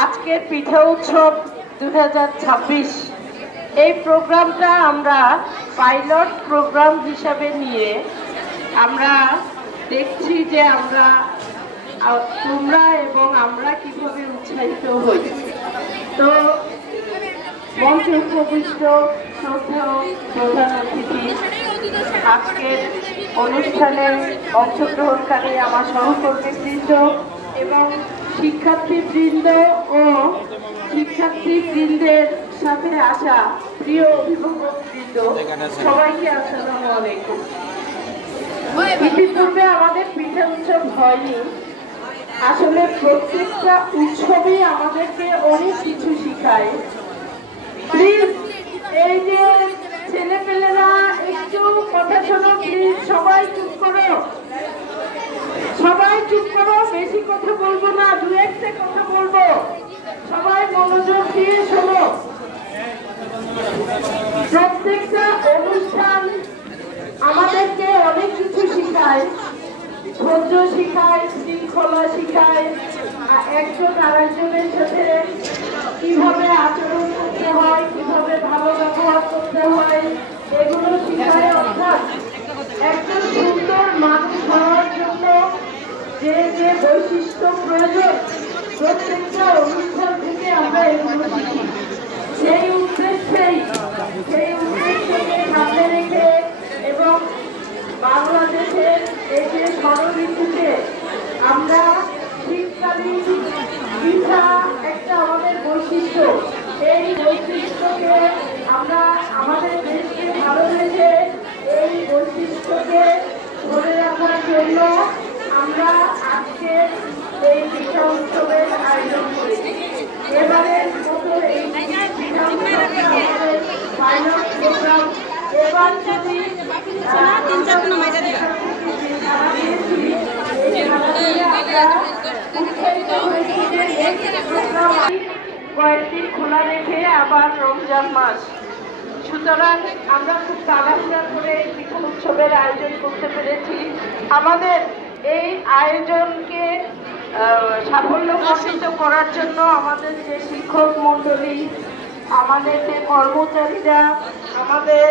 আজকের পিঠা উৎসব 2026 এই প্রোগ্রামটা আমরা পাইলট প্রোগ্রাম হিসাবে নিয়ে আমরা দেখছি যে তোমরা এবং আমরা কিভাবে উৎসাহিত হই। তো মঞ্চে উপবিষ্ট শ্রদ্ধেয় প্রধান অতিথি, আজকের অনুষ্ঠানে অংশগ্রহণকারী আমার সহকর্মীবৃন্দ এবং শিক্ষার্থীবৃন্দ ও শিক্ষার্থীবৃন্দের সাথে আসা প্রিয় অভিভাবকবৃন্দ, সবাইকে আসসালামু আলাইকুম। ইতিপূর্বে আমাদের পিঠা উৎসব হয়নি। আসলে প্রত্যেকটা উৎসবই আমাদেরকে অনেক কিছু শিখায়। প্লিজ এই যে ছেলেপেলেরা একটু কথা শোনো, প্লিজ সবাই চুপ করো, সবাই চুপ করো, বেশি কথা বলবো না, দু একটা কথা বলবো, সবাই মনোযোগ দিয়ে শোনো। প্রত্যেকটা অনুষ্ঠান আমাদেরকে অনেক কিছু শিখায়, ধৈর্য শিখায়, শৃঙ্খলা শিখায়, একজন আরেকজনের সাথে কিভাবে আচরণ করতে হয়, কিভাবে ভালো ব্যবহার করতে হয়, এগুলো শিখায়। অর্থাৎ একজন সুন্দর মানুষ হওয়ার জন্য যে যে বৈশিষ্ট্য প্রয়োজন, প্রত্যেকটা অনুষ্ঠান থেকে আমরা এগুলো শিখি। সেই উদ্দেশ্যকে সামনে রেখে এবং বাংলাদেশের এই যে ষড়ঋতুতে আমরা শীতকালীন পিঠা একটা আমাদের বৈশিষ্ট্য, এই বৈশিষ্ট্যকে আমরা আমাদের দেশকে ভালোবেসে এই বৈশিষ্ট্যকে ধরে রাখার জন্য আমরা আজকে এই পিঠা উৎসবের আয়োজন করেছি। এবারের মতো এই পিঠা উৎসবটা আমাদের পাইলট প্রোগ্রাম। এবার যদি কয়েকদিন খোলা রেখে আবার রমজান মাস, সুতরাং আমরা খুব তাড়াহুড়া করে পিঠা উৎসবের আয়োজন করতে পেরেছি। আমাদের এই আয়োজনকে সাফল্যমণ্ডিত করার জন্য আমাদের যে শিক্ষক মণ্ডলী, আমাদের যে কর্মচারীরা, আমাদের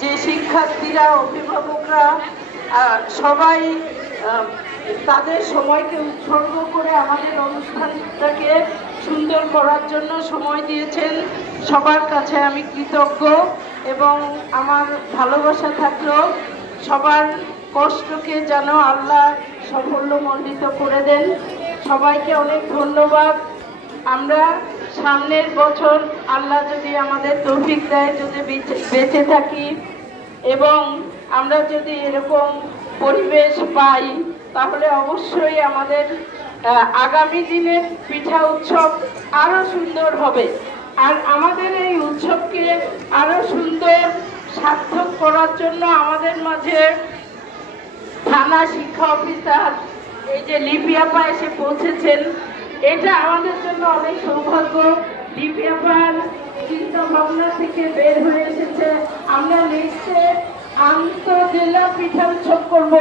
যে শিক্ষার্থীরা, অভিভাবকরা, সবাই তাদের সময়কে উৎসর্গ করে আমাদের অনুষ্ঠানটাকে সুন্দর করার জন্য সময় দিয়েছেন। সবার কাছে আমি কৃতজ্ঞ এবং আমার ভালোবাসা থাকলো সবার কষ্টকে যেন আল্লাহ সাফল্যমণ্ডিত করে দেন। সবাইকে অনেক ধন্যবাদ। আমরা সামনের বছর আল্লাহ যদি আমাদের তৌফিক দেয়, যদি বেঁচে থাকি এবং আমরা যদি এরকম পরিবেশ পাই, তাহলে অবশ্যই আমাদের আগামী দিনের পিঠা উৎসব আরো সুন্দর হবে। আর আমাদের এই উৎসবকে আরো সুন্দর সার্থক করার জন্য আমাদের মাঝে থানা শিক্ষা অফিসার এই যে লিপি আপা এসে পৌঁছেছেন, এটা আমাদের জন্য অনেক সৌভাগ্য। লিপি আপার চিন্তা ভাবনা থেকে বের হয়ে এসেছে, আমরা নেক্সটে আন্তঃজেলা পিঠা উৎসব করব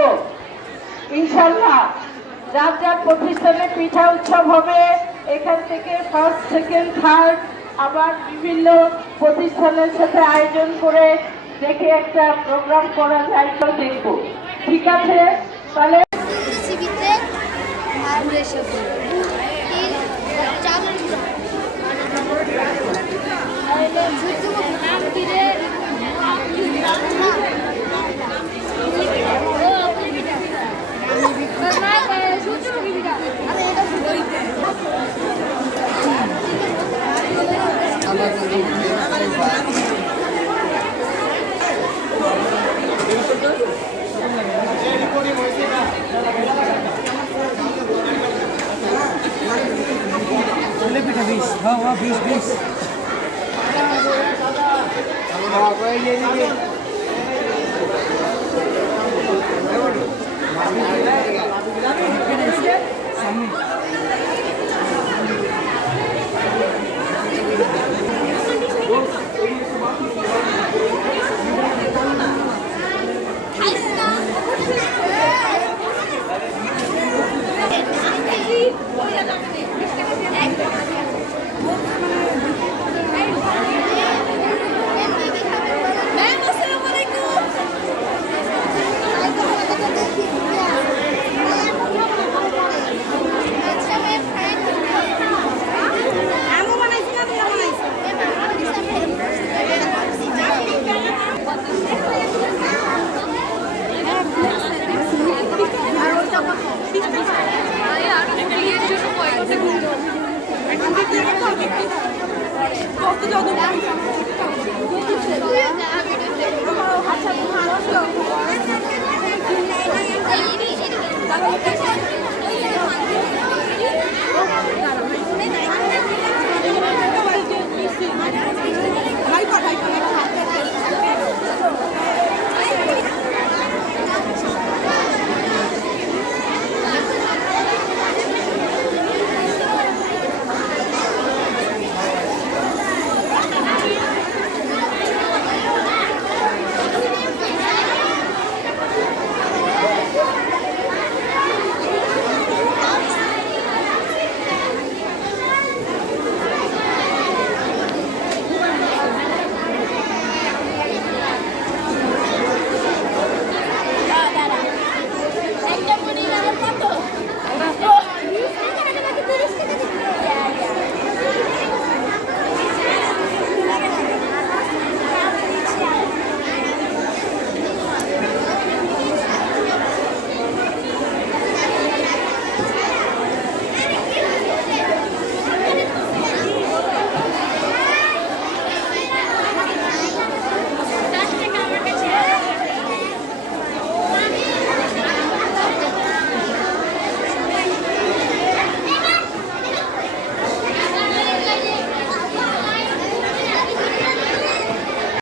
ইনশাল্লাহ। যার যার প্রতিষ্ঠানে পিঠা উৎসব হবে, এখান থেকে ফার্স্ট, সেকেন্ড, থার্ড আবার বিভিন্ন প্রতিষ্ঠানের সাথে আয়োজন করে দেখে একটা প্রোগ্রাম করা যায়, তো দেখব। ঠিক আছে, তাহলে পিঠা 20, হ্যাঁ 20 সামনে